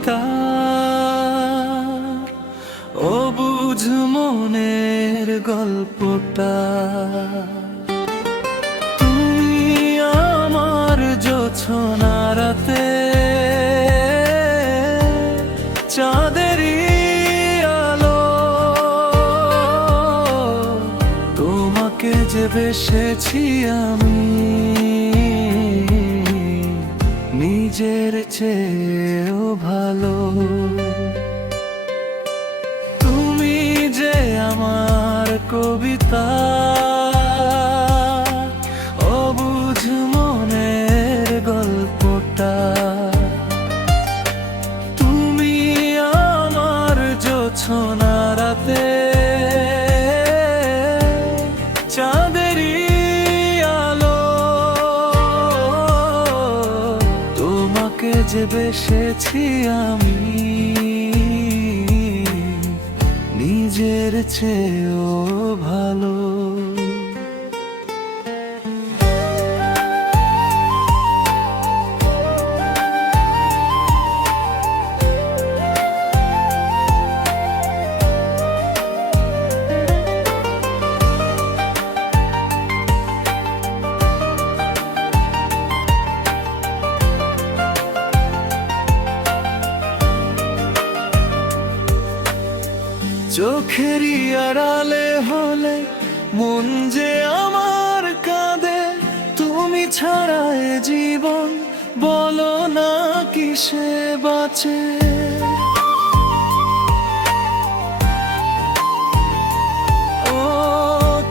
কবিতা, অবুঝ মনের গল্পটা। তুমি আমার জোছনা রাতে, চাঁদেরই আলো, তোমাকে যে বেসেছি আমি নিজের চেয়েও ভালো। তুমি যে আমার কবিতা, অবুঝ মনের গল্পটা। তুমি আমার জোছনা রাতে, চাঁদেরই আলো, তোমাকে যে বেসেছি আমি নিজের চেয়েও ভালো। চোখেরই আড়ালে হলে মন যে আমার কাঁদে, তুমি ছাড়া এ জীবন বলো না কিসে বাঁচে। ও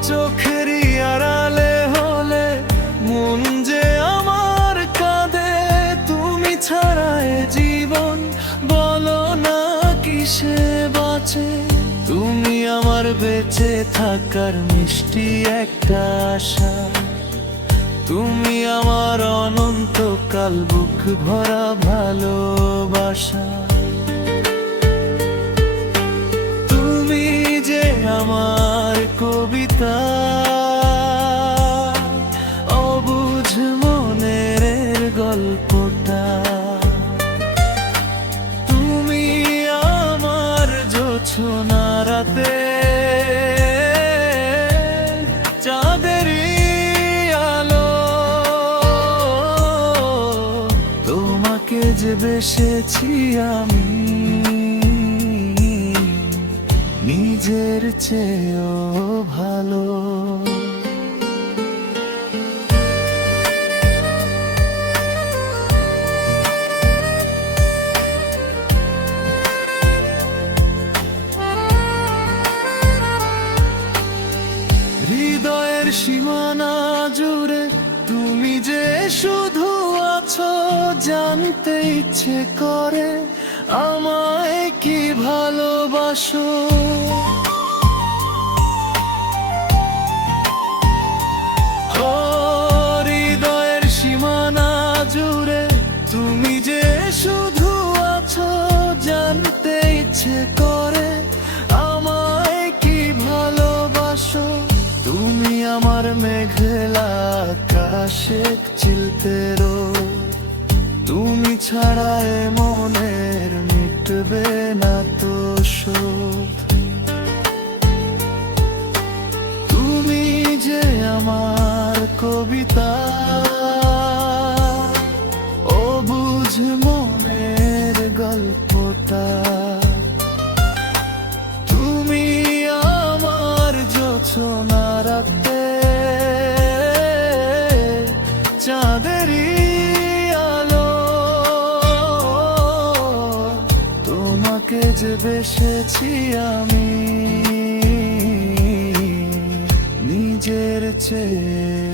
চোখেরই আড়ালে হলে মন যে আমার কাঁদে, তুমি ছাড়া এ জীবন বলো না কিসে বাঁচে। তুমি আমার বেঁচে থাকার মিষ্টি একটা আশা, তুমি আমার অনন্তকাল বুক ভরা ভালোবাসা। তুমি যে আমার কবিতা, অবুঝ মনের গল্পটা। তুমি আমার জোছনা রাতে, চাঁদেরই আলো, তোমাকে যে বেসেছি আমি নিজের চেয়েও ভালো। হৃদয়ের সীমানা জুড়ে তুমি যে শুধু আছো, জানতে ইচ্ছে করে আমায় কি ভালোবাসো। ও হৃদয়ের সীমানা জুড়ে তুমি যে শুধু আছো, জানতে ইচ্ছে করে আমায় কি ভালোবাসো। তুমি আমার মেঘলা আকাশে চিলতেরো, তুমি ছাড়া এ মনের মিটবে না তো শোক। তুমি যে আমার কবিতা, অবুঝ মনের গল্পটা। তুমি আমার জোছনা রাতে, চাঁদেরই আলো, তোমাকে যে বেসেছি আমি নিজের চেয়ে